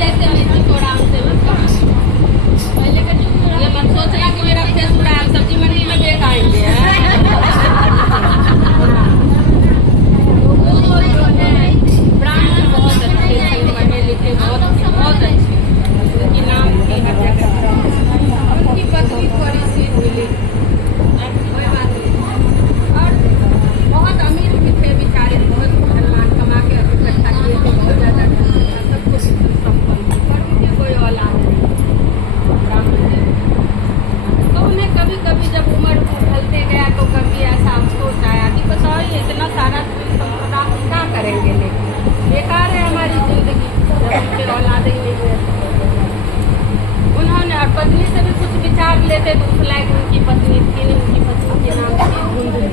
जैसे मेथी को आराम से ये मत सोचना कि मेरा फेस पूरा सब्जी मंडी में देख आएंगे। ब्राह्मण बहुत अच्छे थे, पढ़े लिखे बहुत अच्छे, उनकी नाम की हर जगह, उनकी पत्नी थोड़ी सी मिली, कोई बात नहीं। और बहुत अमीर भी थे बेचारे, बहुत धनवान, कमा के इकट्ठा किए थे, बहुत ज्यादा सब कुछ संपन्न, पर उनकी कोई औलाद नहीं ब्राह्मण थे। तो उन्हें कभी कभी जब उम्र ढलते गया तो कभी ऐसा अफसोस आया कि बताओ इतना सारा संपदा हम क्या करेंगे, लेकिन बेकार है हमारी जिंदगी जब उनके औलाद ही नहीं है। उन्होंने और पत्नी से भी कुछ विचार लेते तो उस लायक उनकी पत्नी थी, उनकी पत्नी के नाम थी धुंधली,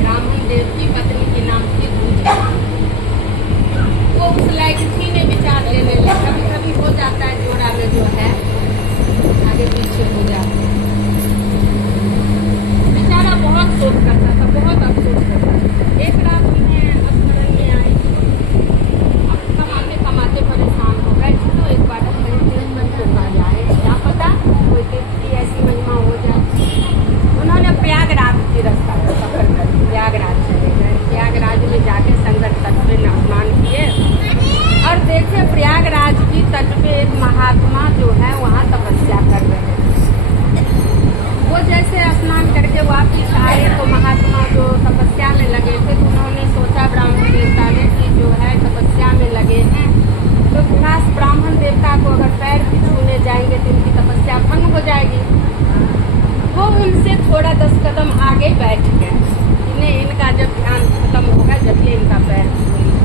ब्राह्मण देव की पत्नी के नाम थी धुंधली। वो उस लायक थी ने विचार लेने लगे। कभी कभी हो जाता है जोड़ा में जो है आगे पीछे हो जाता है। बेचारा बहुत शोक करता था, बहुत अफसोस करता था। एक रात उन्हें स्मरण में आई, अब कमाते कमाते परेशान हो गए, चलो एक बार मन को कर जाए, क्या पता कोई तीर्थ की ऐसी महिमा हो जाए। उन्होंने प्रयागराज की रास्ता पकड़ कर प्रयागराज चले गए। प्रयागराज में जाके संगत तट पे स्नान किए और देखे प्रयागराज की तट पे एक महात्मा जो है वहाँ तपस्या कर रहे हैं। वो जैसे स्नान करके वापिस आए तो महात्मा जो तपस्या में लगे थे, तो उन्होंने सोचा ब्राह्मण देवता ने कि जो है तपस्या में लगे हैं तो खास ब्राह्मण देवता को अगर पैर भी छूने जाएंगे तो इनकी तपस्या भंग हो जाएगी। वो उनसे थोड़ा 10 कदम आगे बैठ गए। इन्हें इनका जब ध्यान खत्म होगा जब ये इनका पैर छूएंगे।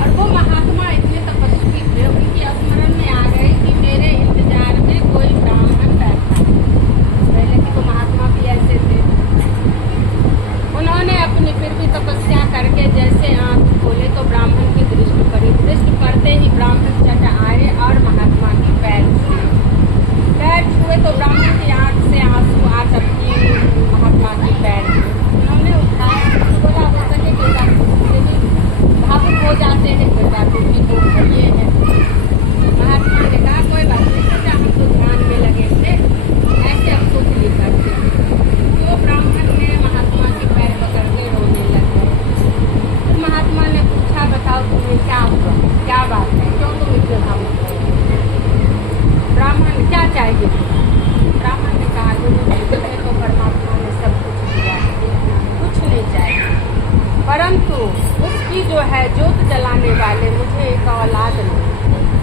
और वो महात्मा इतने तपस्वी थे, उनकी स्मरण में आ गए कि मेरे इंतजार में कोई ब्राह्मण बैठा है। पहले की तो महात्मा भी ऐसे थे। उन्होंने अपनी फिर भी तपस्या करके जैसे आंख खोले तो ब्राह्मण की दृष्टि पड़ी। दृष्टि पड़ते ही ब्राह्मण चट आए और महात्मा की पैर छुए। पैर छुए तो ब्राह्मण की आंख से आंसू आ टपकी महात्मा की पैर। उन्होंने उठाया, बोला हो सके बेटा, भावुक हो जाते हैं बेटा, क्योंकि तो ये है। महात्मा ने कहा कोई बात नहीं बेटा, हम तो ध्यान में लगे थे, ऐसे हम कुछ नहीं करते। तो ब्राह्मण ने महात्मा की पैर पकड़ के रोने लगे। तो महात्मा ने पूछा बताओ तुम्हें क्या हुआ, क्या बात है, क्यों तुम इतने भावुक हो? ब्राह्मण क्या चाहिए? ब्राह्मण ने कहा मुझे तो परमात्मा ने सब कुछ दिया है, कुछ नहीं चाहिए, परंतु उसकी जो है जोत जलाने वाले मुझे एक औलाद नहीं,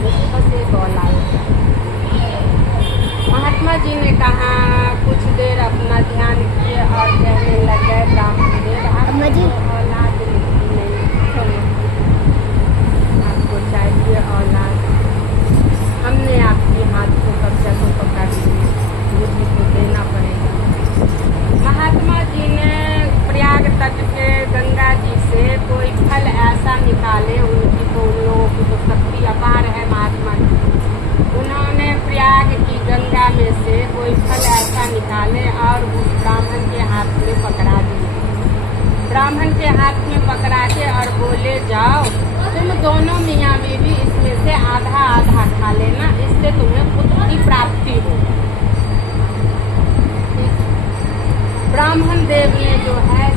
मुझे बस एक औलाद है। महात्मा जी ने कहा, कुछ देर अपना ध्यान किए और कहने लग गए ब्राह्मण देव आपको औलाद नहीं, आपको चाहिए औलाद। हमने आपके हाथ को कब्जा को पकड़ लिया, मुझे को देना पड़ेगा। महात्मा जी ने प्रयाग तट के गंगा जी से कोई फल ऐसा निकाले, उनकी तो उन लोगों की तो शक्ति अपार है महात्मा की। उन्होंने प्रयाग की गंगा में से कोई फल ऐसा निकाले और उस ब्राह्मण के हाथ में पकड़ा दिए। ब्राह्मण के हाथ में पकड़ा के और बोले जाओ तुम दोनों मियाँ बीवी इसमें से आधा आधा खा लेना, इससे तुम्हें पुत्र की प्राप्ति हो। ब्राह्मण देव ने जो है